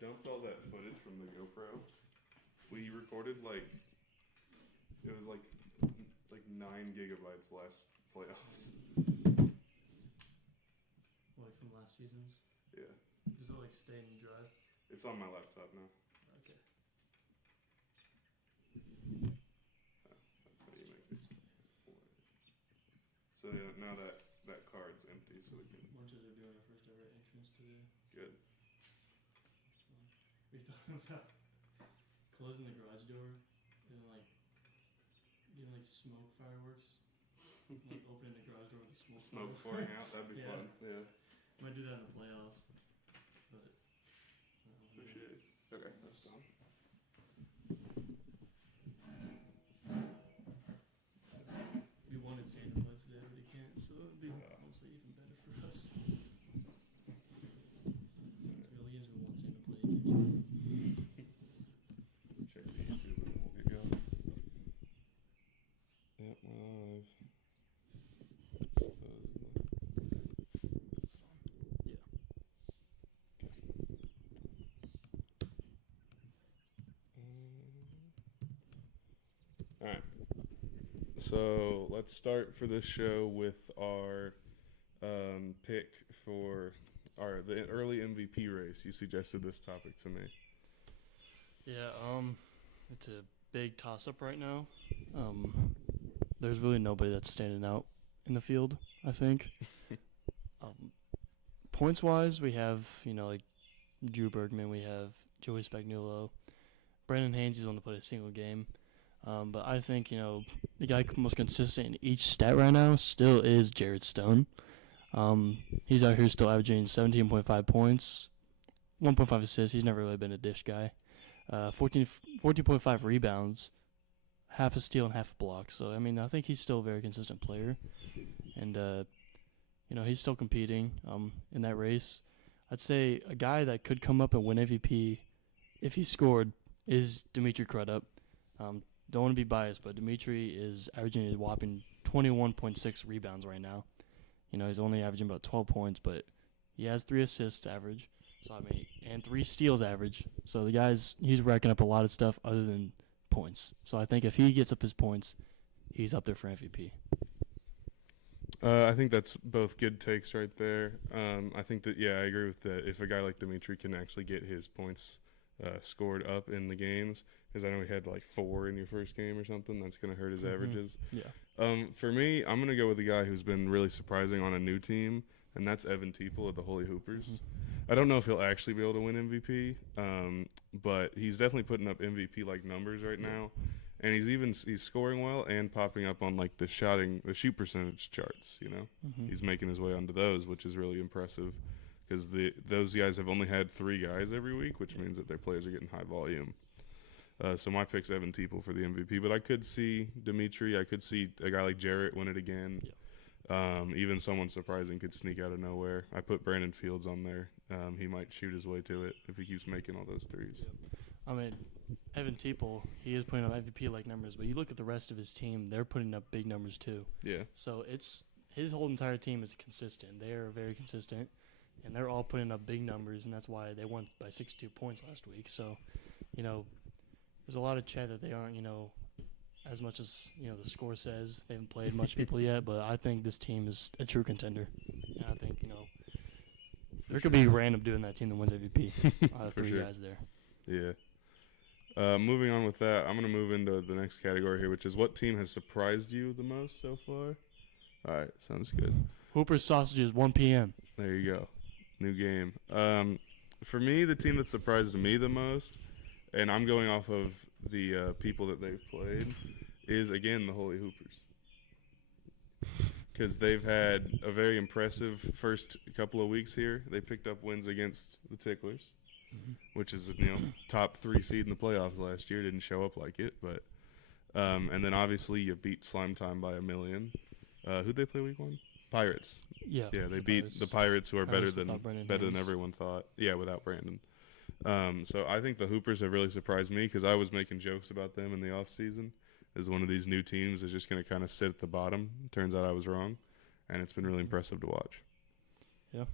dumped all that footage from the GoPro. We recorded it was like 9 gigabytes last playoffs. Like from last season's? Yeah. Does it like stay in the drive? It's on my laptop now. Okay. That's how you make it. So yeah, now that card's empty, so we can. Munches are doing our first ever entrance today. Good. We thought about closing the garage door and like getting like smoke fireworks. Like opening the garage door with the Smoke pouring out. That'd be fun. Yeah. Might do that in the playoffs, but. Appreciate it. Okay, that's done. We wanted Santa to play today, but he can't, so it'd be honestly even better for us. Really is we want Santa to play. Check the YouTube and we'll get going. Yep, we're live. Yeah. Alright. So let's start for this show with our pick for the early MVP race. You suggested this topic to me. Yeah, it's a big toss-up right now. There's really nobody that's standing out in the field, I think. Points-wise, we have, like Drew Bergman, we have Joey Spagnuolo. Brandon Haynes, he's only played a single game. But I think, the guy most consistent in each stat right now still is Jared Stone. He's out here still averaging 17.5 points, 1.5 assists. He's never really been a dish guy. 14.5 rebounds, half a steal and half a block. So, I think he's still a very consistent player. And, he's still competing in that race. I'd say a guy that could come up and win MVP if he scored is Dimitri Crudup. Don't want to be biased, but Dimitri is averaging a whopping 21.6 rebounds right now. He's only averaging about 12 points, but he has 3 assists average. So and 3 steals average. So he's racking up a lot of stuff other than points. So I think if he gets up his points, he's up there for MVP. I think that's both good takes right there. I think that, I agree with that. If a guy like Dimitri can actually get his points scored up in the games, because I know he had like 4 in your first game or something, that's going to hurt his averages. Yeah. For me, I'm going to go with a guy who's been really surprising on a new team, and that's Evan Teeple of the Holy Hoopers. Mm-hmm. I don't know if he'll actually be able to win MVP, but he's definitely putting up MVP-like numbers right now. And he's scoring well and popping up on like the shoot percentage charts. Mm-hmm. He's making his way onto those, which is really impressive because those guys have only had 3 guys every week, which means that their players are getting high volume. So my pick's Evan Teeple for the MVP, but I could see Dimitri. I could see a guy like Jarrett win it again. Yeah. Even someone surprising could sneak out of nowhere. I put Brandon Fields on there. He might shoot his way to it if he keeps making all those threes. Yep. Evan Teeple, he is putting up MVP-like numbers, but you look at the rest of his team, they're putting up big numbers too. Yeah. So his whole entire team is consistent. They are very consistent, and they're all putting up big numbers, and that's why they won by 62 points last week. So, there's a lot of chat that they aren't, as much as, the score says. They haven't played much people yet, but I think this team is a true contender. And I think, there could be random dude in that team that wins MVP. Out of 3 guys there. Yeah. Moving on with that, I'm going to move into the next category here, which is what team has surprised you the most so far? All right, sounds good. Hooper's Sausages, 1 p.m. There you go. New game. For me, the team that surprised me the most, and I'm going off of the people that they've played, is, again, the Holy Hoopers. Because they've had a very impressive first couple of weeks here. They picked up wins against the Ticklers. Mm-hmm. Which is top 3 seed in the playoffs last year. Didn't show up like it, but and then obviously you beat Slime Time by 1 million. Who'd they play week 1? Pirates. Yeah, they beat Pirates. The Pirates, who are better than everyone thought. Yeah, without Brandon. So I think the Hoopers have really surprised me because I was making jokes about them in the off season as one of these new teams is just going to kind of sit at the bottom. Turns out I was wrong, and it's been really impressive to watch. Yeah,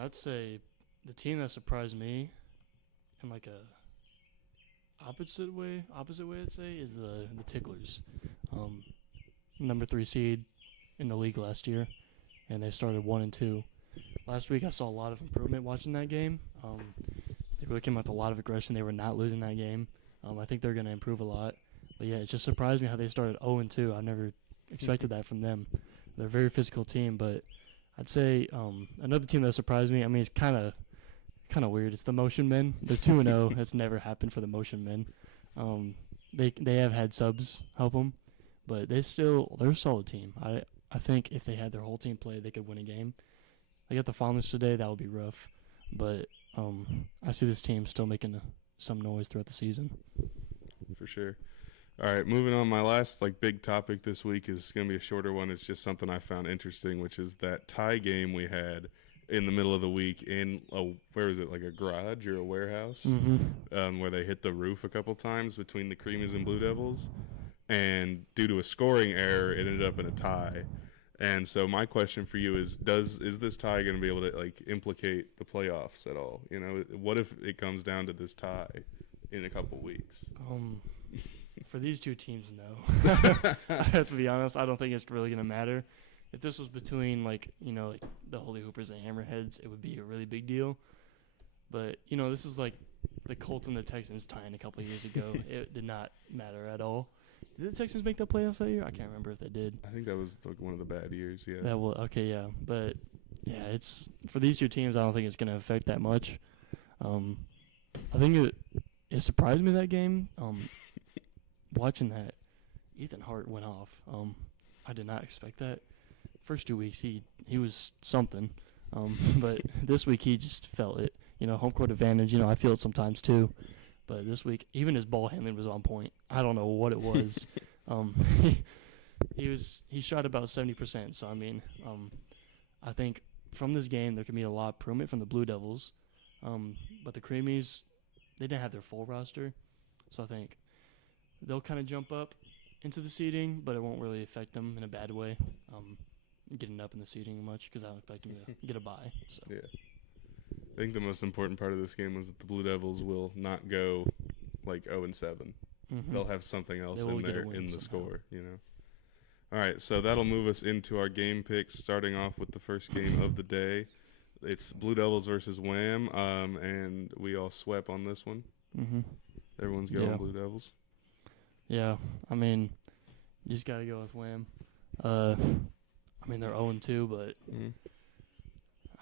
I'd say the team that surprised me in like a opposite way I'd say is the Ticklers. Um, number 3 seed in the league last year, and they started 1-2. Last week I saw a lot of improvement watching that game. They really came out with a lot of aggression. They were not losing that game. I think they're going to improve a lot. But yeah, it just surprised me how they started 0-2. I never expected that from them. They're a very physical team, but I'd say another team that surprised me. I mean, it's kind of weird. It's the Motion Men. They're 2-0. That's never happened for the Motion Men. They have had subs help them, but they're a solid team. I think if they had their whole team play, they could win a game. They got the finals today. That would be rough, but I see this team still making some noise throughout the season. For sure. All right, moving on. My last big topic this week is going to be a shorter one. It's just something I found interesting, which is that tie game we had in the middle of the week in where was it, like a garage or a warehouse, where they hit the roof a couple times between the Creamies and Blue Devils, and due to a scoring error, it ended up in a tie. And so my question for you is this tie going to be able to implicate the playoffs at all? You know, what if it comes down to this tie in a couple weeks? For these two teams, no. I have to be honest. I don't think it's really going to matter. If this was between, the Holy Hoopers and Hammerheads, it would be a really big deal. But, this is like the Colts and the Texans tying a couple of years ago. It did not matter at all. Did the Texans make the playoffs that year? I can't remember if they did. I think that was one of the bad years, yeah. That was, okay, yeah. But, yeah, it's for these two teams, I don't think it's going to affect that much. I think it surprised me that game. Watching that, Ethan Hart went off. I did not expect that. First 2 weeks, he was something. But this week, he just felt it. Home court advantage. I feel it sometimes too. But this week, even his ball handling was on point. I don't know what it was. He shot about 70%. So, I mean, I think from this game, there can be a lot of improvement from the Blue Devils. But the Creamies, they didn't have their full roster. So I think they'll kind of jump up into the seeding, but it won't really affect them in a bad way, getting up in the seeding much, because I don't expect them to get a bye. So. Yeah. I think the most important part of this game was that the Blue Devils will not go 0-7. Mm-hmm. They'll have something else in there in the score, All right, so that'll move us into our game picks, starting off with the first game of the day. It's Blue Devils versus Wham, and we all swept on this one. Mm-hmm. Everyone's going Blue Devils. Yeah, I mean, you just got to go with Wham. I mean, they're 0-2, but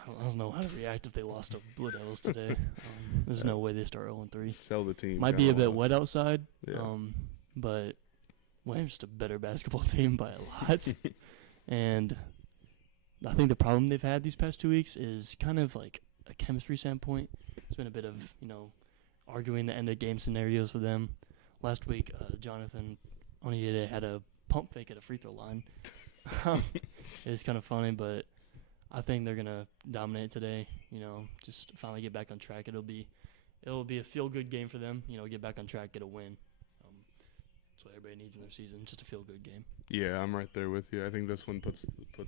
I don't know how to react if they lost to Blue Devils today. There's no way they start 0-3. Sell the team. Might be a bit wet outside, but Wham's just a better basketball team by a lot. And I think the problem they've had these past 2 weeks is kind of like a chemistry standpoint. It's been a bit of, arguing the end-of-game scenarios for them. Last week, Jonathan Onyede had a pump fake at a free throw line. It's kind of funny, but I think they're gonna dominate today. Just finally get back on track. It'll be a feel-good game for them. Get back on track, get a win. That's what everybody needs in their season, just a feel-good game. Yeah, I'm right there with you. I think this one puts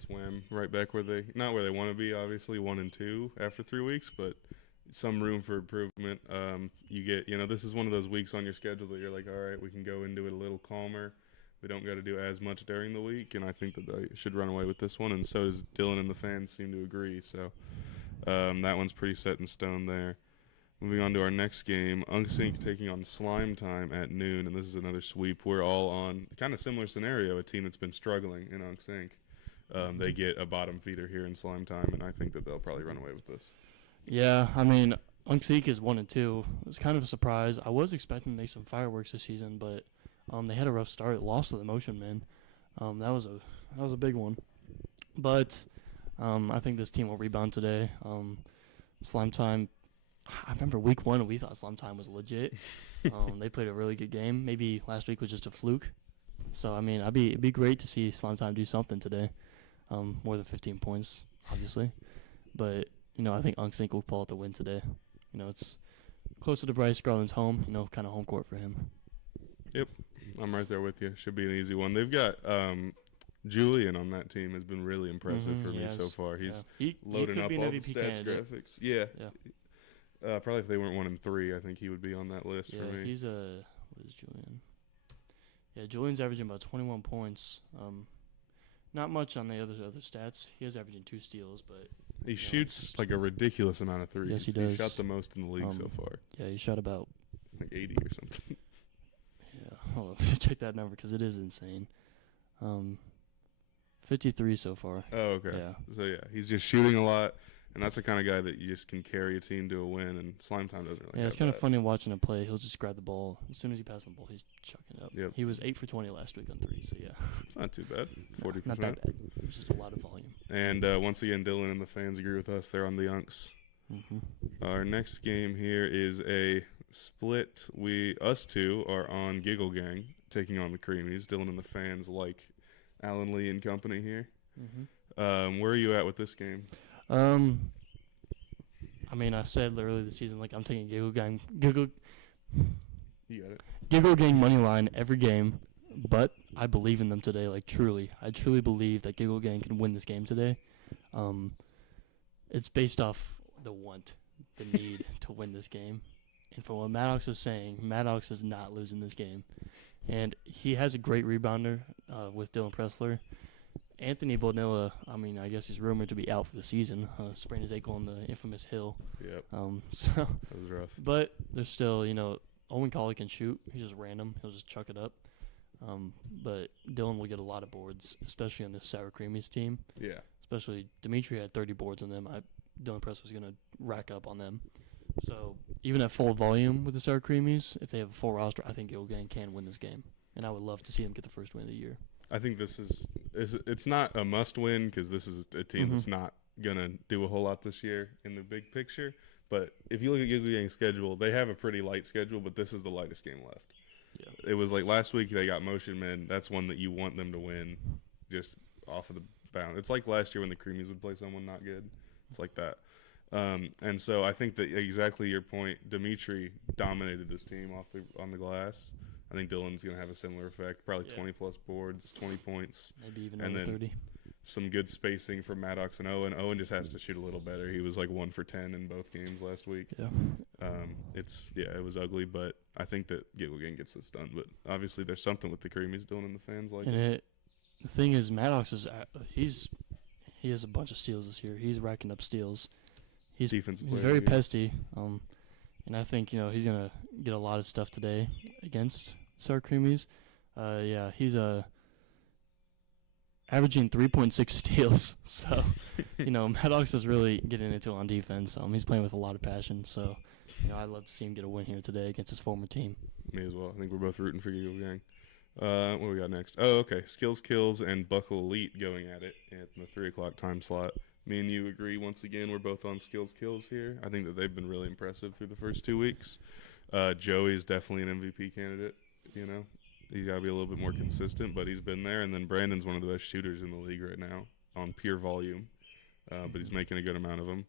Wham right back where they want to be. Obviously, 1-2 after 3 weeks, but some room for improvement. You get, this is one of those weeks on your schedule that you're like, all right, we can go into it a little calmer. We don't got to do as much during the week, and I think that they should run away with this one, and so does Dylan, and the fans seem to agree. So that one's pretty set in stone there. Moving on to our next game, Unksink taking on Slime Time at noon, and this is another sweep. We're all on kind of similar scenario, a team that's been struggling in Unksink. They get a bottom feeder here in Slime Time, and I think that they'll probably run away with this. Yeah, I mean, Unksink is 1-2. It was kind of a surprise. I was expecting to make some fireworks this season, but they had a rough start. Lost to the Motion Men. That was a big one. But I think this team will rebound today. Slime Time, I remember week 1 we thought Slime Time was legit. They played a really good game. Maybe last week was just a fluke. So, I mean, it'd be great to see Slime Time do something today. More than 15 points, obviously. But I think Unksink will pull out the win today. It's closer to Bryce Garland's home, kind of home court for him. Yep, I'm right there with you. Should be an easy one. They've got Julian on that team has been really impressive for me so far. He's loading up all the stats graphics. Yeah. Probably if they weren't 1-3, I think he would be on that list Yeah, for me. he's what is Julian? Yeah, Julian's averaging about 21 points. Not much on the other stats. He is averaging 2 steals, but He shoots just- like a ridiculous amount of threes. Yes, he He does. shot the most in the league so far, yeah, he shot about like 80 or something. yeah. Hold on, check that number because it is insane. 53 so far. Oh, okay. Yeah. So yeah, he's just shooting a lot, and that's the kind of guy that you just can carry a team to a win. And Slime Time doesn't really. Yeah, it's have kind of that. funny watching him play. He'll just grab the ball as soon as he passes the ball. He's chucking it up. Yep. He was 8 for 20 last week on 3. So yeah, It's not too bad. No, 40%. not that bad. It's just a lot of volume. And once again, Dylan and the fans agree with us. They're on the Unks. Mm-hmm. Our next game here is a split. Us two are on Giggle Gang, taking on the Creamies. Dylan and the fans like Alan Lee and company here. Mm-hmm. Where are you at with this game? I mean, I said earlier this season, like I'm taking You got it. Giggle Gang money line every game, but I believe in them today. Like I truly believe that Giggle Gang can win this game today. It's based off the need to win this game, and from what Maddox is saying, Maddox is not losing this game, and he has a great rebounder with Dylan Pressler. Anthony Bonilla, I mean, I guess he's rumored to be out for the season. Sprained his ankle on the infamous hill. Yep. So That was rough. but there's still, Owen Colley can shoot. He's just random. He'll just chuck it up. But Dylan will get a lot of boards, especially on this Sour Creamies team. Yeah. Especially Dimitri had 30 boards on them. Dylan Press was going to rack up on them. So even at full volume with the Sour Creamies, if they have a full roster, I think Giggle Gang can win this game. And I would love to see them get the first win of the year. I think this it's not a must win because this is a team that's not going to do a whole lot this year in the big picture. But if you look at Giggle Gang's schedule, they have a pretty light schedule, but this is the lightest game left. Yeah. It was like last week they got Motion Men. That's one that you want them to win just off of the bound. It's like last year when the Creamies would play someone not good. It's like that. And so I think that exactly your point, Dimitri dominated this team on the glass. I think Dylan's going to have a similar effect, probably 20-plus boards, 20 points. Maybe even and over then 30. Some good spacing from Maddox and Owen. Owen just has to shoot a little better. He was like 1 for 10 in both games last week. Yeah. It was ugly, but I think that Giggle Gang gets this done. But obviously there's something with the Creamies doing and the fans like it. The thing is, Maddox he has a bunch of steals this year. He's racking up steals. He's Defensive He's player, very yeah. pesty. And I think he's gonna get a lot of stuff today against Sour Creamies. He's averaging 3.6 steals. So, Maddox is really getting into it on defense. He's playing with a lot of passion. So, I'd love to see him get a win here today against his former team. Me as well. I think we're both rooting for Giggle Gang. What do we got next? Oh, okay. Skills Kills and Buckle Elite going at it at the 3 o'clock time slot. Me and you agree once again. We're both on Skills Kills here. I think that they've been really impressive through the first 2 weeks. Joey is definitely an MVP candidate. He's got to be a little bit more consistent, but he's been there. And then Brandon's one of the best shooters in the league right now on pure volume, but he's making a good amount of them.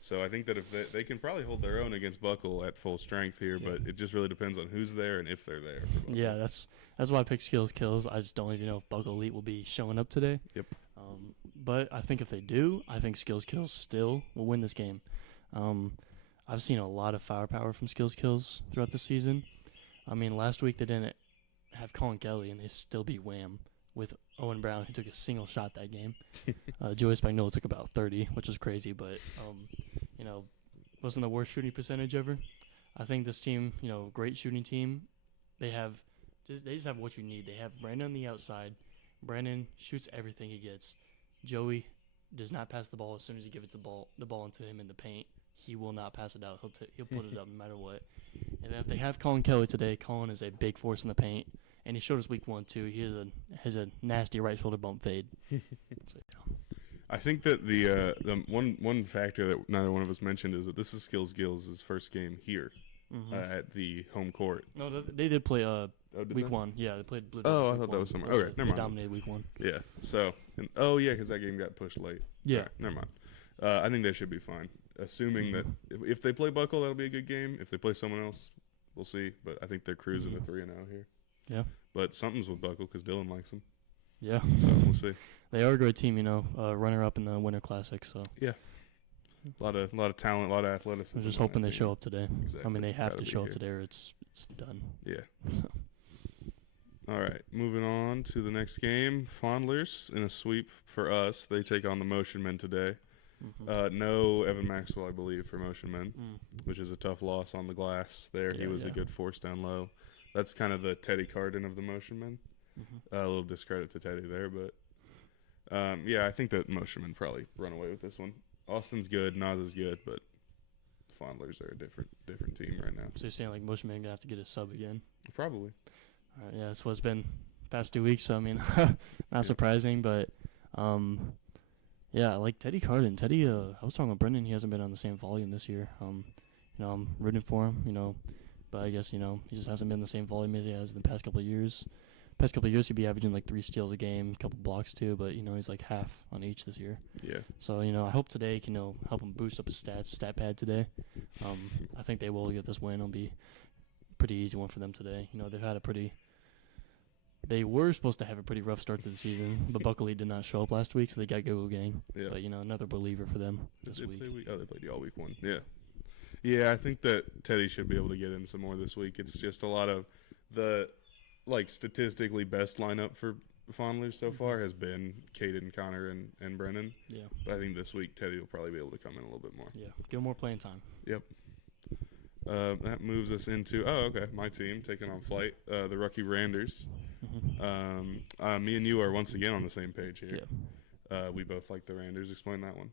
So I think that if they can probably hold their own against Buckle at full strength here, but it just really depends on who's there and if they're there. Yeah, that's why I picked Skills Kills. I just don't even know if Buckle Elite will be showing up today. Yep. But I think if they do, I think Skills Kills still will win this game. I've seen a lot of firepower from Skills Kills throughout the season. I mean, last week they didn't have Colin Kelly, and they still beat Wham with Owen Brown, who took a single shot that game. Joey Spagnola took about 30, which was crazy, but, wasn't the worst shooting percentage ever. I think this team, great shooting team. They just have what you need. They have Brandon on the outside. Brandon shoots everything he gets. Joey does not pass the ball as soon as you give it the ball into him in the paint. He will not pass it out. He'll put it up no matter what. And then if they have Colin Kelly today, Colin is a big force in the paint, and he showed us week 1 too. He has a nasty right shoulder bump fade. I think that the one factor that neither one of us mentioned is that this is Skills Gills' first game here at the home court. No, they did play did week they? 1. Yeah, they played Blue Oh, Devils I week thought that 1. was somewhere. They Okay, never mind. They dominated week 1. Yeah. So, because that game got pushed late. Yeah. All right, never mind. I think they should be fine. Assuming that if they play Buckle, that'll be a good game. If they play someone else, we'll see. But I think they're cruising to 3-0 here. Yeah. But something's with Buckle because Dylan likes them. Yeah. So we'll see. They are a great team, runner-up in the Winter Classic. So Yeah. A lot of talent, a lot of athleticism. I'm just on hoping that they team. show up today. Exactly. I mean, they have Gotta to be show up here. today or it's done. Yeah. All right, moving on to the next game. Fondlers in a sweep for us. They take on the Motion Men today. No Evan Maxwell, I believe, for Motion Men, which is a tough loss on the glass there. He was a good force down low. That's kind of the Teddy Carden of the Motion Men. A little discredit to Teddy there, but I think that Motion Men probably run away with this one. Austin's good, Nas is good, but Fondlers are a different team right now. So you're saying like Motion Man gonna have to get a sub again? Probably. All right, yeah, that's what it's been past 2 weeks. So I mean, not surprising, but like Teddy Carden. Teddy, I was talking with Brendan. He hasn't been on the same volume this year. I'm rooting for him. But I guess he just hasn't been the same volume as he has in the past couple of years. Past couple of years, he'd be averaging like 3 steals a game, a couple blocks too. But he's like half on each this year. Yeah. So I hope today can help him boost up his stat pad today. I think they will get this win. It'll be a pretty easy one for them today. They've had They were supposed to have a pretty rough start to the season, but Buckley did not show up last week, so they got Go Gang. Yeah. But another believer for them this week. They played you all week one. Yeah. Yeah, I think that Teddy should be able to get in some more this week. It's just a lot of the statistically best lineup for Fondlers so far has been Caden, Connor, and Brennan. Yeah. But I think this week Teddy will probably be able to come in a little bit more. Yeah, give him more playing time. Yep. That moves us into my team taking on Flight, the Rookie Randers. Me and you are once again on the same page here. Yeah. We both like the Randers. Explain that one.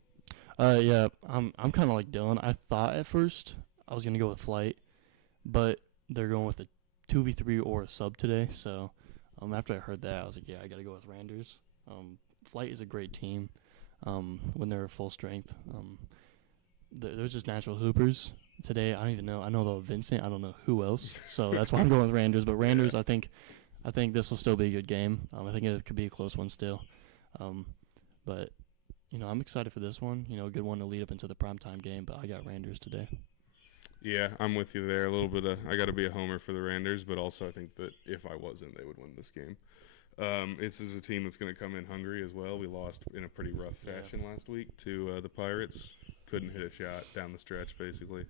Yeah, I'm kind of like Dylan. I thought at first I was gonna go with Flight, but they're going with a 2v3 or a sub today. So after I heard that, I was like, yeah, I gotta go with Randers. Flight is a great team when they're full strength. They're just natural hoopers. Today, I don't even know. I know though Vincent. I don't know who else. So that's why I'm going with Randers. But Randers, I think this will still be a good game. I think it could be a close one still. But I'm excited for this one. A good one to lead up into the primetime game. But I got Randers today. Yeah, I'm with you there. A little bit I got to be a homer for the Randers, but also I think that if I wasn't, they would win this game. This is a team that's going to come in hungry as well. We lost in a pretty rough fashion last week to the Pirates. Couldn't hit a shot down the stretch, basically.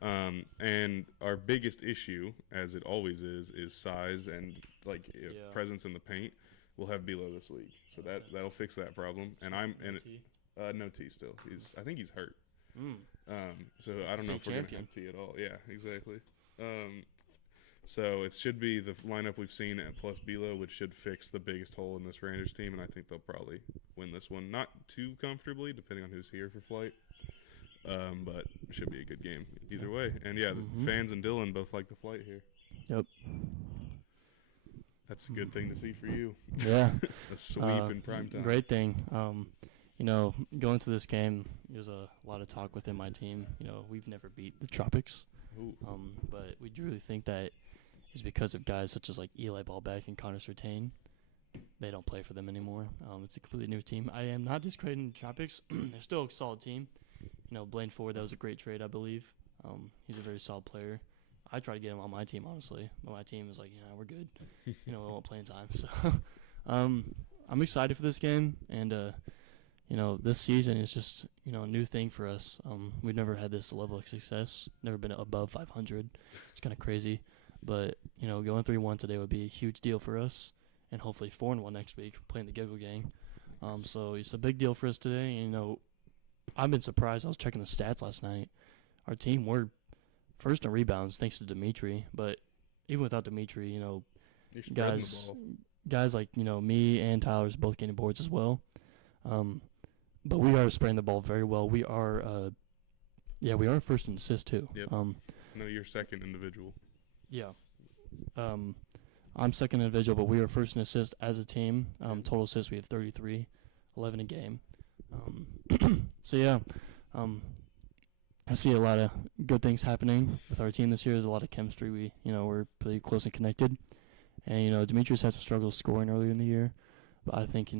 And our biggest issue, as it always is size and presence in the paint. We'll have Bilo this week, so that'll fix that problem. And no T still. I think he's hurt. So I don't know if we're gonna have T at all. Yeah, exactly. So it should be the lineup we've seen plus Bilo, which should fix the biggest hole in this Rangers team, and I think they'll probably win this one. Not too comfortably, depending on who's here for Flight. But it should be a good game either way. And the fans and Dylan both like the Flight here. Yep. That's a good thing to see for you. Yeah. A sweep in primetime. Great thing. Going to this game, there's a lot of talk within my team. We've never beat the Tropics. But we really think that is because of guys such as like Eli Ballback and Connor Sertain. They don't play for them anymore. It's a completely new team. I am not discrediting the Tropics. They're still a solid team. Blaine Ford, that was a great trade, I believe. He's a very solid player. I tried to get him on my team, honestly. But my team was like, we're good. We won't play in time. So I'm excited for this game. And, this season is just, a new thing for us. We've never had this level of success. Never been above 500. It's kind of crazy. But, going 3-1 today would be a huge deal for us. And hopefully 4-1 next week, playing the Giggle Gang. So it's a big deal for us today. And, I've been surprised. I was checking the stats last night. Our team, we're first in rebounds thanks to Dimitri. But even without Dimitri, guys like, me and Tyler's both getting boards as well. But we are spraying the ball very well. We are, we are first in assists too. Yep. No, you're second individual. Yeah. I'm second individual, but we are first in assists as a team. Total assists, we have 33, 11 a game. I see a lot of good things happening with our team this year. There's a lot of chemistry. We're pretty closely connected. And, Demetrius had some struggles scoring earlier in the year. But I think,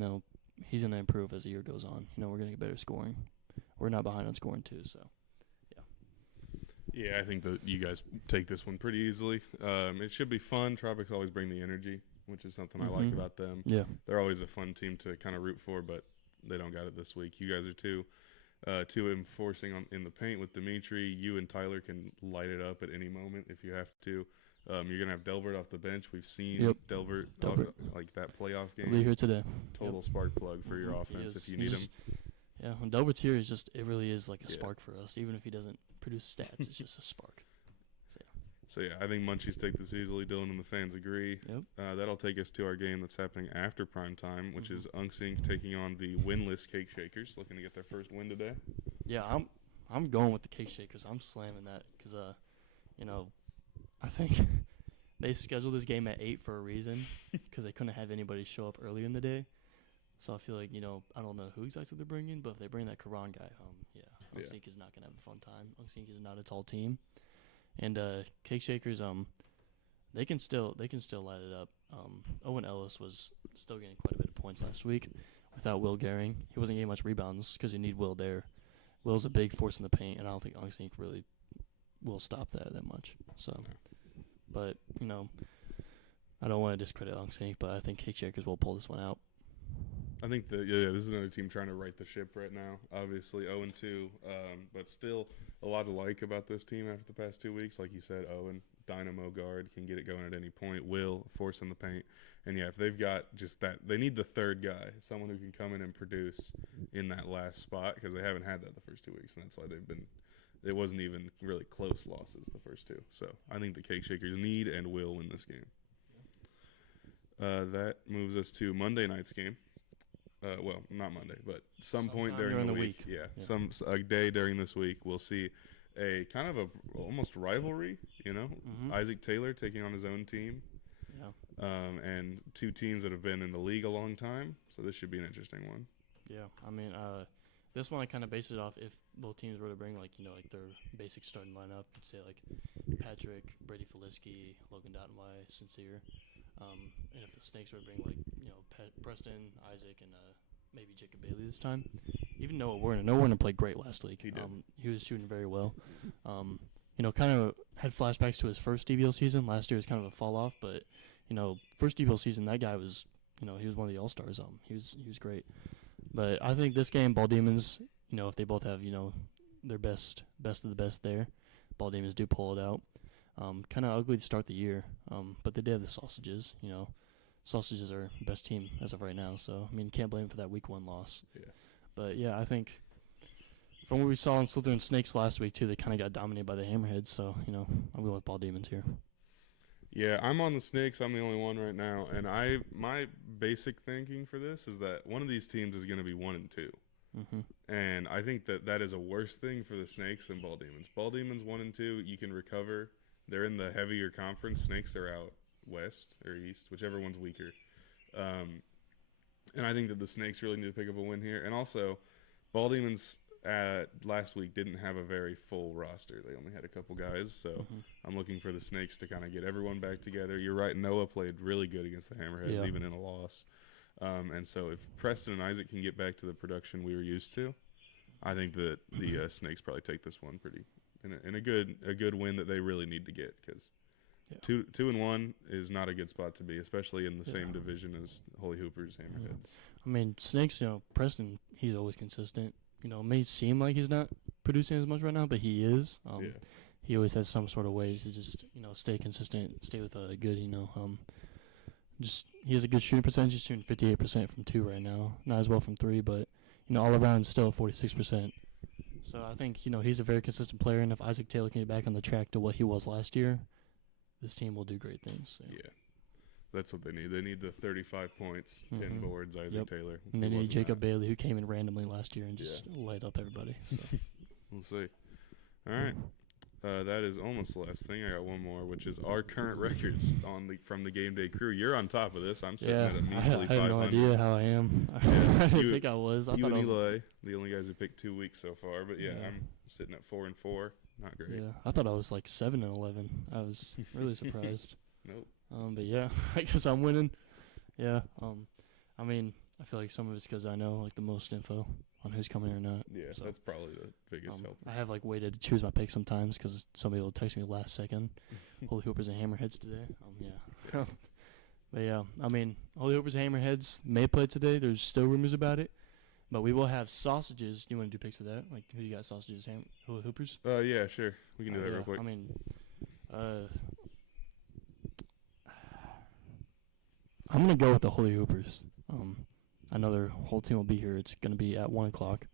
he's going to improve as the year goes on. We're going to get better scoring. We're not behind on scoring, too, so, yeah. Yeah, I think that you guys take this one pretty easily. It should be fun. Tropics always bring the energy, which is something I like about them. Yeah. They're always a fun team to kind of root for, but they don't got it this week. You guys are too. to him forcing on in the paint with Dimitri. You and Tyler can light it up at any moment if you have to. You're gonna have Delbert off the bench. We've seen Delbert. Like that playoff game. He'll be here today. Total spark plug for your offense if you need him. Yeah, when Delbert's here, it really is like a spark for us. Even if he doesn't produce stats, it's just a spark. So yeah, I think Munchies take this easily. Dylan and the fans agree. Yep. That'll take us to our game that's happening after prime time, which is Unksink taking on the winless Cake Shakers, looking to get their first win today. Yeah, I'm going with the Cake Shakers. I'm slamming that because I think they scheduled this game at 8 for a reason because they couldn't have anybody show up early in the day. So I feel like, I don't know who exactly they're bringing, but if they bring that Karan guy home, Unksink is not going to have a fun time. Unksink is not a tall team. And Cake Shakers, they can still light it up. Owen Ellis was still getting quite a bit of points last week without Will Gehring. He wasn't getting much rebounds because you need Will there. Will's a big force in the paint, and I don't think Unksink really will stop that much. So, but I don't want to discredit Unksink, but I think Cake Shakers will pull this one out. I think this is another team trying to right the ship right now. Obviously 0-2, but still a lot to like about this team after the past 2 weeks. Like you said, Owen, dynamo guard, can get it going at any point. Will, force in the paint. And, if they've got just that, they need the third guy, someone who can come in and produce in that last spot because they haven't had that the first 2 weeks, and that's why it wasn't even really close losses the first two. So I think the Cake Shakers need and will win this game. That moves us to Monday night's game. Well, not Monday, but some point during the week. Yeah, a day during this week, we'll see a kind of almost rivalry. Isaac Taylor taking on his own team. Yeah. And two teams that have been in the league a long time, so this should be an interesting one. Yeah, I mean, this one I kind of based it off if both teams were to bring like their basic starting lineup, say like Patrick, Brady Feliski, Logan Dottenway, Sincere. And if the Snakes were to bring Preston, Isaac, and maybe Jacob Bailey this time, even Noah Warner played great last week. He did. He was shooting very well. Kind of had flashbacks to his first DBL season. Last year was kind of a fall off, but first DBL season that guy was he was one of the all-stars. He was great. But I think this game, Ball Demons, if they both have their best of the best there, Ball Demons do pull it out. Kind of ugly to start the year, but they did have the Sausages. Sausages are best team as of right now, so can't blame them for that week 1 loss. Yeah. But yeah, I think from what we saw in Slytherin Snakes last week too, they kind of got dominated by the Hammerheads. So I'm going with Ball Demons here. Yeah, I'm on the Snakes. I'm the only one right now, and my basic thinking for this is that one of these teams is going to be 1-2. And I think that is a worse thing for the Snakes than Ball Demons. Ball Demons 1-2, you can recover. They're in the heavier conference. Snakes are out west or east, whichever one's weaker. And I think that the Snakes really need to pick up a win here. And also, Ball Demons last week didn't have a very full roster. They only had a couple guys. So I'm looking for the Snakes to kind of get everyone back together. You're right. Noah played really good against the Hammerheads, even in a loss. And so if Preston and Isaac can get back to the production we were used to, I think that the Snakes probably take this one pretty in a good win that they really need to get because 2-1 is not a good spot to be, especially in the same division as Holy Hoopers, Hammerheads. Snakes. Preston, he's always consistent. It may seem like he's not producing as much right now, but he is. He always has some sort of way to just stay consistent, stay with a good he has a good shooting percentage. He's shooting 58% from 2 right now. Not as well from 3, but all around still 46%. So I think he's a very consistent player, and if Isaac Taylor can get back on the track to what he was last year, this team will do great things. So. Yeah, that's what they need. They need the 35 points, 10 boards, Isaac Taylor. And they need Jacob Bailey, who came in randomly last year and just light up everybody. So. We'll see. All right. That is almost the last thing. I got one more, which is our current records from the Game Day crew. You're on top of this. I'm sitting at a measly 500. I have no idea how I am. I didn't think I was. I you thought and I was Eli, the only guys who picked 2 weeks so far. But I'm sitting at 4-4. Not great. Yeah, I thought I was like 7-11. I was really surprised. Nope. But yeah, I guess I'm winning. Yeah. I feel like some of it's because I know like the most info on who's coming or not. Yeah, so, that's probably the biggest help. I have like waited to choose my pick sometimes because somebody will text me last second. Holy Hoopers and Hammerheads today. But yeah, Holy Hoopers and Hammerheads may play today. There's still rumors about it. But we will have sausages. Do you want to do picks for that? Like, who you got? Sausages, hula hoopers? Yeah, sure. We can do that Yeah, real quick. I mean, I'm gonna go with the Holy Hoopers. I know their whole team will be here. It's gonna be at 1 o'clock.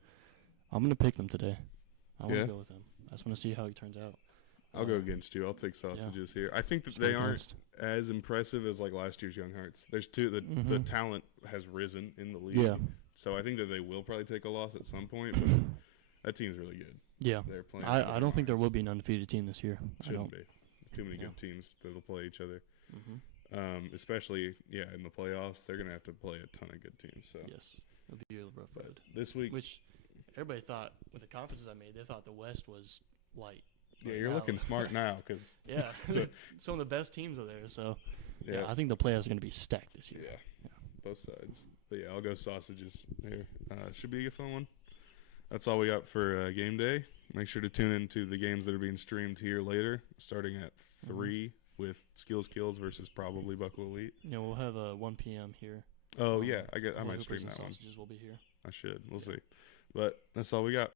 I'm gonna pick them today. I want to Yeah? go with them. I just want to see how it turns out. I'll go against you. I'll take sausages here. I think that Just they go aren't against. as impressive as like last year's Young Hearts. There's two. The Mhm. talent has risen in the league. Yeah, So I think that they will probably take a loss at some point. But that team's really good. yeah. They're playing. I don't think there Hearts. will be an undefeated team this year. I Shouldn't don't. be. Too many Yeah. good teams that'll play each other. Mm-hmm. Especially in the playoffs, they're gonna have to play a ton of good teams. So Yes, it'll be a rough but road. this week, Which everybody thought with the conferences I made, they thought the West was light. yeah, But you're now- looking smart now because Yeah, some of the best teams are there. So yeah, I think the playoffs are going to be stacked this year. yeah, both sides. But yeah, I'll go sausages here. Should be a fun one. That's all we got for game day. Make sure to tune into the games that are being streamed here later, starting at 3 with Skills Kills versus probably Buckle Elite. We'll have a 1 p.m. here. Oh yeah, I Holy might stream Hoopers and that one. sausages will be here. I should. We'll see. But that's all we got.